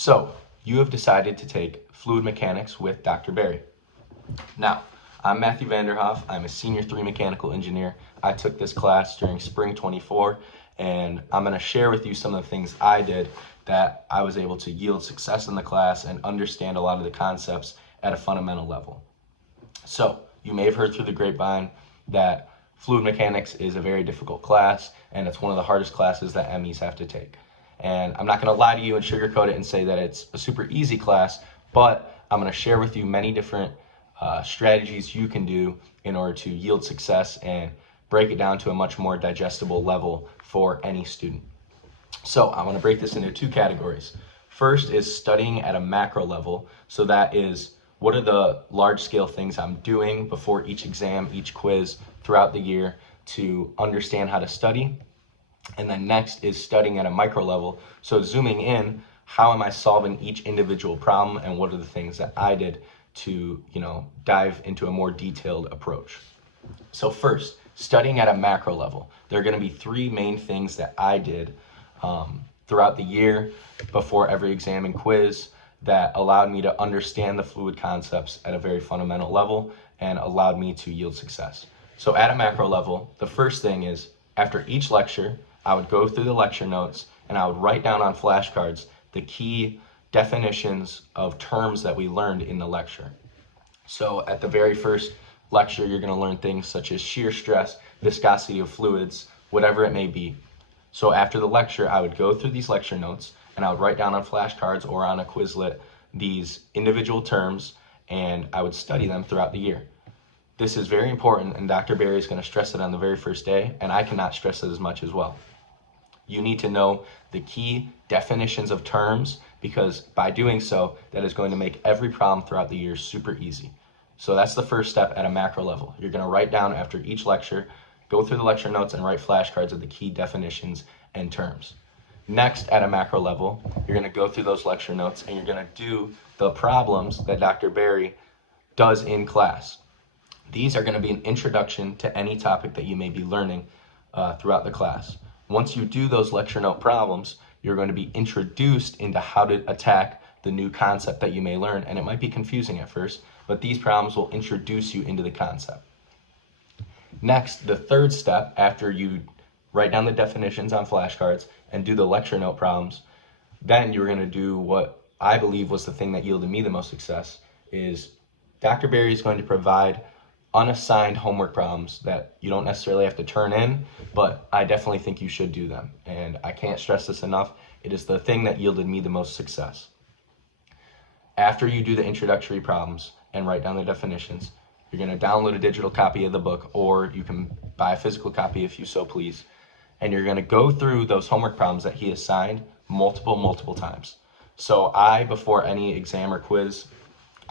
So, you have decided to take fluid mechanics with Dr. Barry. Now, I'm Matthew Vanderhoff. I'm a senior 3 mechanical engineer. I took this class during spring 24, and I'm going to share with you some of the things I did that I was able to yield success in the class and understand a lot of the concepts at a fundamental level. So, you may have heard through the grapevine that fluid mechanics is a very difficult class, and it's one of the hardest classes that MEs have to take. And I'm not going to lie to you and sugarcoat it and say that it's a super easy class, but I'm going to share with you many different strategies you can do in order to yield success and break it down to a much more digestible level for any student. So I want to break this into 2 categories. First is studying at a macro level. So that is, what are the large scale things I'm doing before each exam, each quiz throughout the year to understand how to study? And then next is studying at a micro level. So zooming in, how am I solving each individual problem and what are the things that I did to, dive into a more detailed approach. So first, studying at a macro level. There are going to be 3 main things that I did throughout the year before every exam and quiz that allowed me to understand the fluid concepts at a very fundamental level and allowed me to yield success. So at a macro level, the first thing is after each lecture, I would go through the lecture notes and I would write down on flashcards the key definitions of terms that we learned in the lecture. So at the very first lecture, you're going to learn things such as shear stress, viscosity of fluids, whatever it may be. So after the lecture, I would go through these lecture notes and I would write down on flashcards or on a Quizlet these individual terms, and I would study them throughout the year. This is very important, and Dr. Barry is going to stress it on the very first day, and I cannot stress it as much as well. You need to know the key definitions of terms, because by doing so, that is going to make every problem throughout the year super easy. So that's the first step at a macro level. You're going to write down after each lecture, go through the lecture notes and write flashcards of the key definitions and terms. Next, at a macro level, you're going to go through those lecture notes and you're going to do the problems that Dr. Barry does in class. These are going to be an introduction to any topic that you may be learning throughout the class. Once you do those lecture note problems, you're going to be introduced into how to attack the new concept that you may learn, and it might be confusing at first, but these problems will introduce you into the concept. Next, the third step, after you write down the definitions on flashcards and do the lecture note problems, then you're going to do what I believe was the thing that yielded me the most success, is Dr. Barry is going to provide unassigned homework problems that you don't necessarily have to turn in, but I definitely think you should do them. And I can't stress this enough. It is the thing that yielded me the most success. After you do the introductory problems and write down the definitions, you're going to download a digital copy of the book, or you can buy a physical copy if you so please. And you're going to go through those homework problems that he assigned multiple times. So I, before any exam or quiz,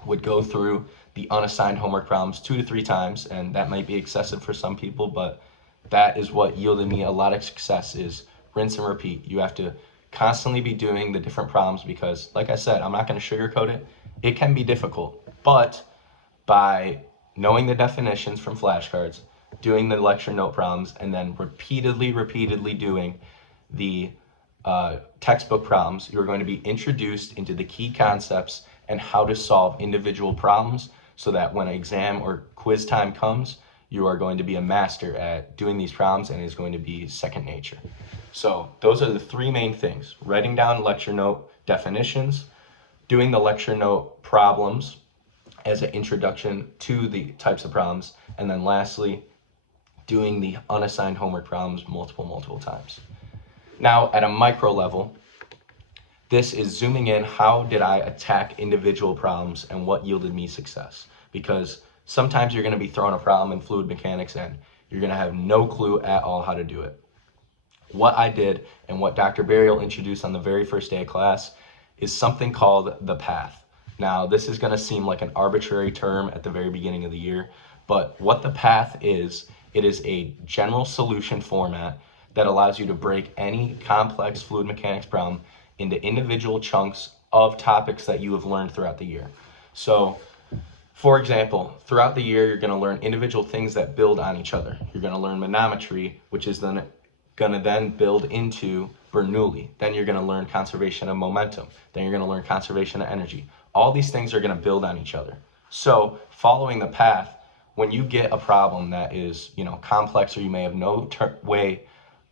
would go through the unassigned homework problems 2 to 3 times, and that might be excessive for some people, but that is what yielded me a lot of success, is rinse and repeat. You have to constantly be doing the different problems because, like I said, I'm not going to sugarcoat it. It can be difficult, but by knowing the definitions from flashcards, doing the lecture note problems, and then repeatedly doing the textbook problems, you're going to be introduced into the key concepts and how to solve individual problems, so that when exam or quiz time comes, you are going to be a master at doing these problems and it's going to be second nature. So those are the 3 main things: writing down lecture note definitions, doing the lecture note problems as an introduction to the types of problems, and then lastly, doing the unassigned homework problems multiple times. Now, at a micro level, this is zooming in, how did I attack individual problems and what yielded me success? Because sometimes you're going to be thrown a problem in fluid mechanics and you're going to have no clue at all how to do it. What I did, and what Dr. Barry will introduce on the very first day of class, is something called the path. Now, this is going to seem like an arbitrary term at the very beginning of the year, but what the path is, it is a general solution format that allows you to break any complex fluid mechanics problem into individual chunks of topics that you have learned throughout the year. So, for example, throughout the year, you're going to learn individual things that build on each other. You're going to learn manometry, which is then going to build into Bernoulli. Then you're going to learn conservation of momentum. Then you're going to learn conservation of energy. All these things are going to build on each other. So following the path, when you get a problem that is, complex, or you may have no way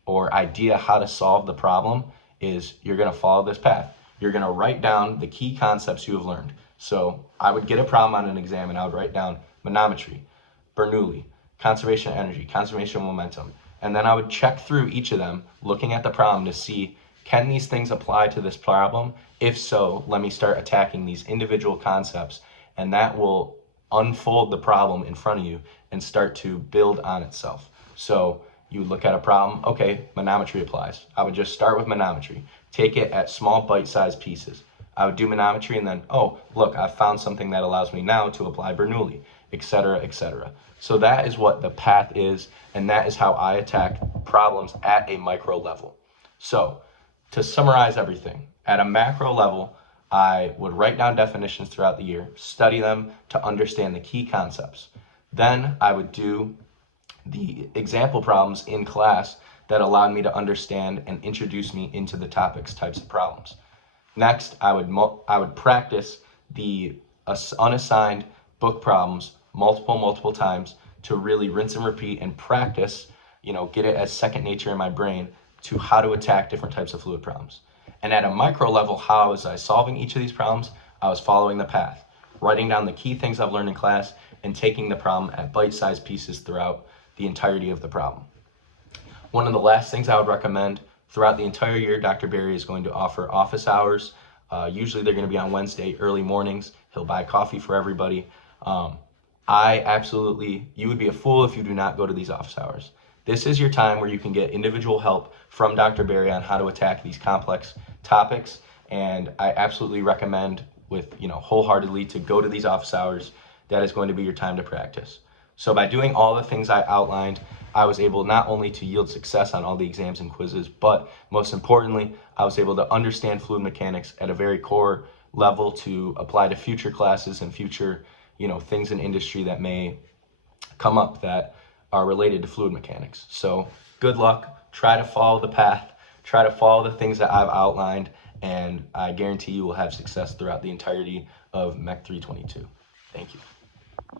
or idea how to solve the problem, is you're going to follow this path. You're going to write down the key concepts you have learned. So I would get a problem on an exam and I would write down manometry, Bernoulli, conservation of energy, conservation of momentum. And then I would check through each of them, looking at the problem to see, can these things apply to this problem? If so, let me start attacking these individual concepts, and that will unfold the problem in front of you and start to build on itself. So you would look at a problem, okay, manometry applies. I would just start with manometry, take it at small bite-sized pieces. I would do manometry and then, oh, look, I found something that allows me now to apply Bernoulli, etc., etc. So that is what the path is, and that is how I attack problems at a micro level. So to summarize everything, at a macro level, I would write down definitions throughout the year, study them to understand the key concepts. Then I would do the example problems in class that allowed me to understand and introduce me into the topics types of problems. Next, I would practice the unassigned book problems multiple times to really rinse and repeat and practice, get it as second nature in my brain to how to attack different types of fluid problems. And at a micro level, how was I solving each of these problems? I was following the path, writing down the key things I've learned in class and taking the problem at bite-sized pieces throughout the entirety of the problem. One of the last things I would recommend, throughout the entire year, Dr. Berry is going to offer office hours. Usually they're going to be on Wednesday, early mornings. He'll buy coffee for everybody. You would be a fool if you do not go to these office hours. This is your time where you can get individual help from Dr. Berry on how to attack these complex topics. And I absolutely recommend wholeheartedly to go to these office hours. That is going to be your time to practice. So by doing all the things I outlined, I was able not only to yield success on all the exams and quizzes, but most importantly, I was able to understand fluid mechanics at a very core level to apply to future classes and future, things in industry that may come up that are related to fluid mechanics. So good luck, try to follow the path, try to follow the things that I've outlined, and I guarantee you will have success throughout the entirety of MEC 322. Thank you.